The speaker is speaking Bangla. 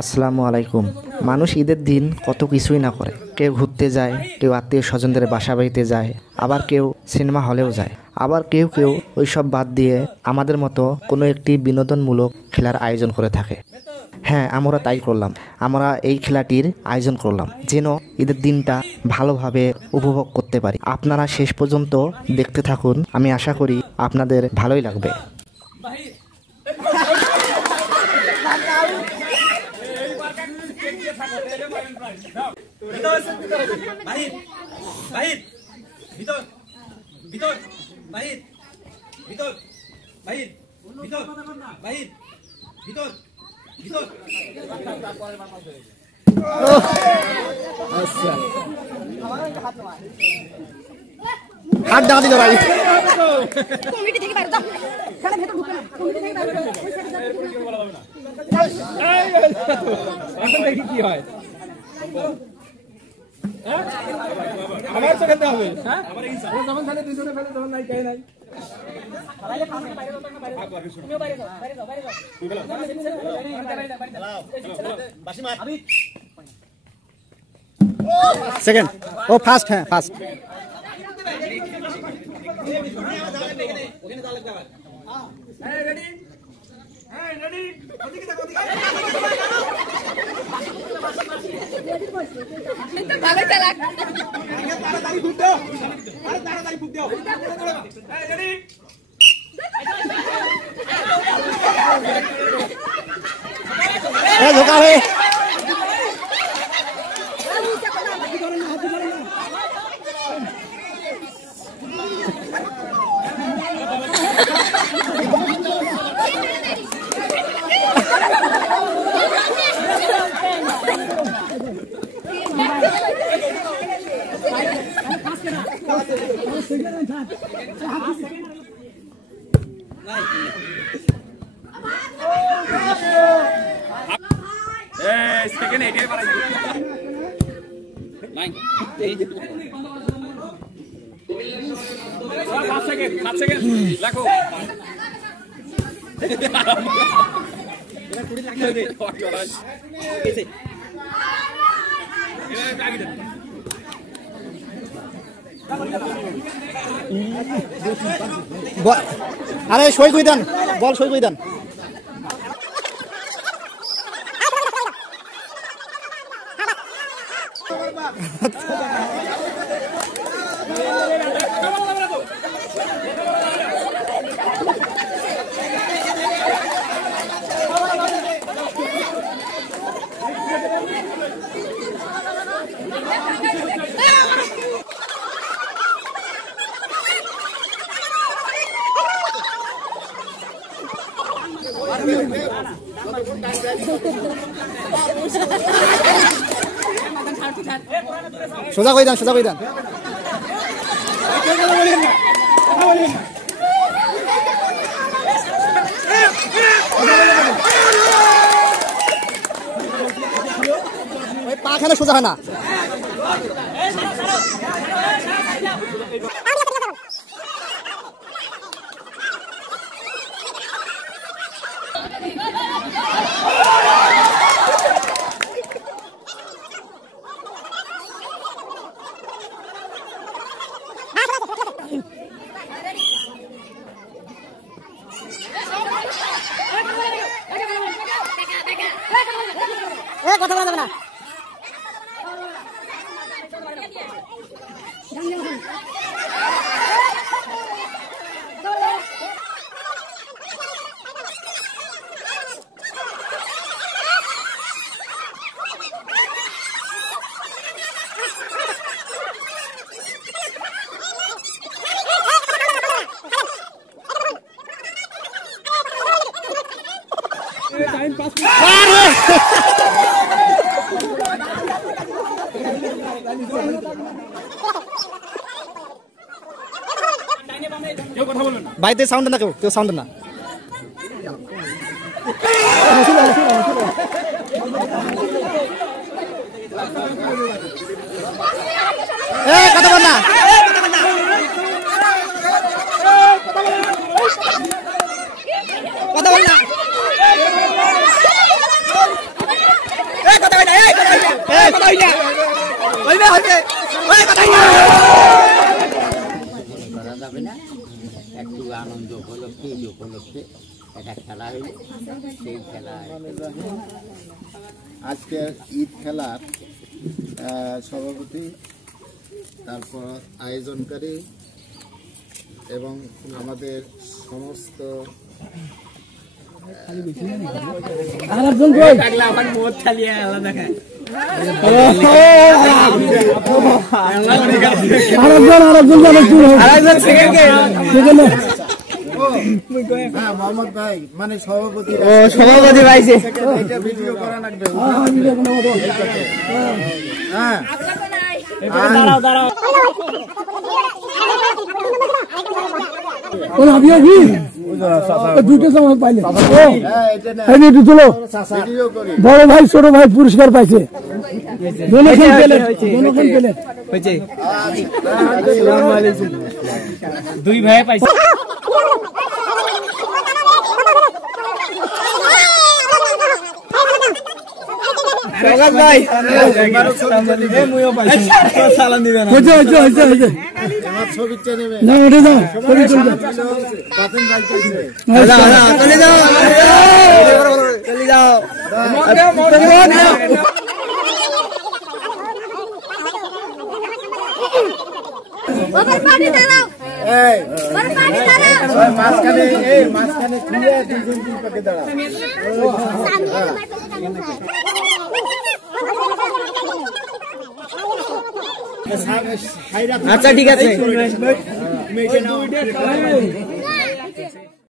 আসসালামু আলাইকুম। মানুষ ঈদের দিন কত কিছুই না করে। কেউ ঘুরতে যায়, কেউ আত্মীয় স্বজনদের বাসা বাড়িতে যায়, আবার কেউ সিনেমা হলেও যায়, আবার কেউ কেউ ওইসব বাদ দিয়ে আমাদের মতো কোনো একটি বিনোদনমূলক খেলার আয়োজন করে থাকে। হ্যাঁ, আমরা তাই করলাম। আমরা এই খেলাটির আয়োজন করলাম যেন ঈদের দিনটা ভালোভাবে উপভোগ করতে পারি। আপনারা শেষ পর্যন্ত দেখতে থাকুন, আমি আশা করি আপনাদের ভালোই লাগবে। হাত ডাকা দিল ভাই। কমিটি থেকে বাইরে যাও। খেলা ভেতর ঢুকে না। কমিটি থেকে বাইরে যাও। ওই সাইডে যাও। এখন দেখি কি হয়। হ্যাঁ? আমার তো খেলতে হবে। হ্যাঁ? আমার যখন খেলে দুজনে ফেলে তখন নাই কে নাই। বাইরে খাও না, বাইরে যাও না, বাইরে যাও। তুমিও বাইরে যাও, বাইরে যাও, বাইরে যাও। বাসি মার। সেকেন্ড। ও ফার্স্ট, হ্যাঁ ফার্স্ট। ধোকা है second idea para you. Nine. 5 second. Lakho. আরে সই কই দেন, বল সই কই দেন। সোজা কই দেন, সোজা কই দেন। ওই পা খানে সোজা হয় না। কথা বলা যাবে না। বাইতে সাউন্ড না, কেউ সাউন্ড না। কথা বল না। কথা বল না। যাবে না, একটু আনন্দ উপলক্ষে ঈদ উপলক্ষে একটা খেলা হইল, সেই খেলায় আজকে ঈদ খেলার সভাপতি, তারপর আয়োজনকারী এবং আমাদের সমস্ত মোহাম্মদ ভাই মানে সভাপতি পাইছে, এটা ভিডিও করা লাগবে। হ্যাঁ বড় ভাই ছোট ভাই পুরস্কার পাইছে, দুই ভাই পাইছে। ছবিটা নেবে মাঝখানে দাঁড়া। আচ্ছা ঠিক আছে।